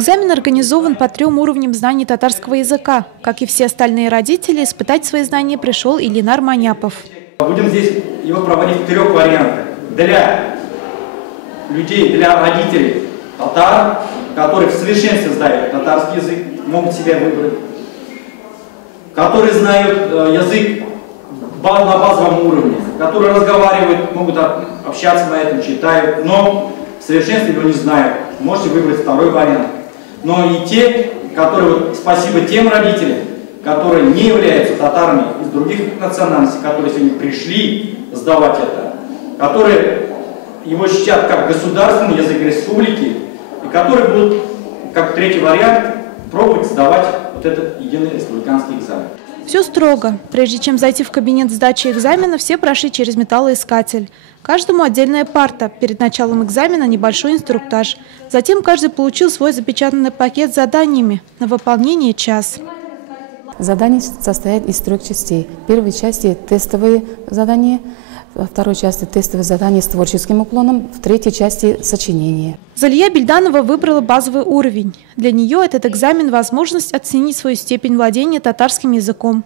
Экзамен организован по 3 уровням знаний татарского языка. Как и все остальные родители, испытать свои знания пришел Ильинар Маняпов. Будем здесь его проводить в 3 вариантах. Для людей, для родителей татар, которые в совершенстве знают татарский язык, могут себя выбрать. Которые знают язык на базовом уровне, которые разговаривают, могут общаться на этом, читают, но в совершенстве его не знают. Можете выбрать 2 вариант. Но и те, которые, спасибо тем родителям, которые не являются татарами из других национальностей, которые сегодня пришли сдавать это, которые его считают как государственный язык республики, и которые будут, как 3 вариант, пробовать сдавать вот этот единый республиканский экзамен. Все строго. Прежде чем зайти в кабинет сдачи экзамена, все прошли через металлоискатель. Каждому отдельная парта. Перед началом экзамена небольшой инструктаж. Затем каждый получил свой запечатанный пакет с заданиями. На выполнение час. Задания состоят из 3 частей. В первой части тестовые задания, во второй части тестовые задания с творческим уклоном, в 3 части сочинения. Залия Бельданова выбрала базовый уровень. Для нее этот экзамен – возможность оценить свою степень владения татарским языком.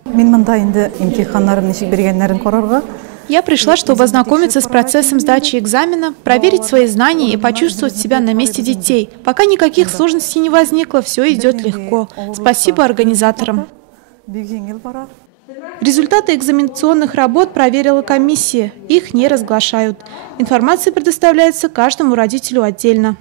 Я пришла, чтобы ознакомиться с процессом сдачи экзамена, проверить свои знания и почувствовать себя на месте детей. Пока никаких сложностей не возникло, все идет легко. Спасибо организаторам. Результаты экзаменационных работ проверила комиссия. Их не разглашают. Информация предоставляется каждому родителю отдельно.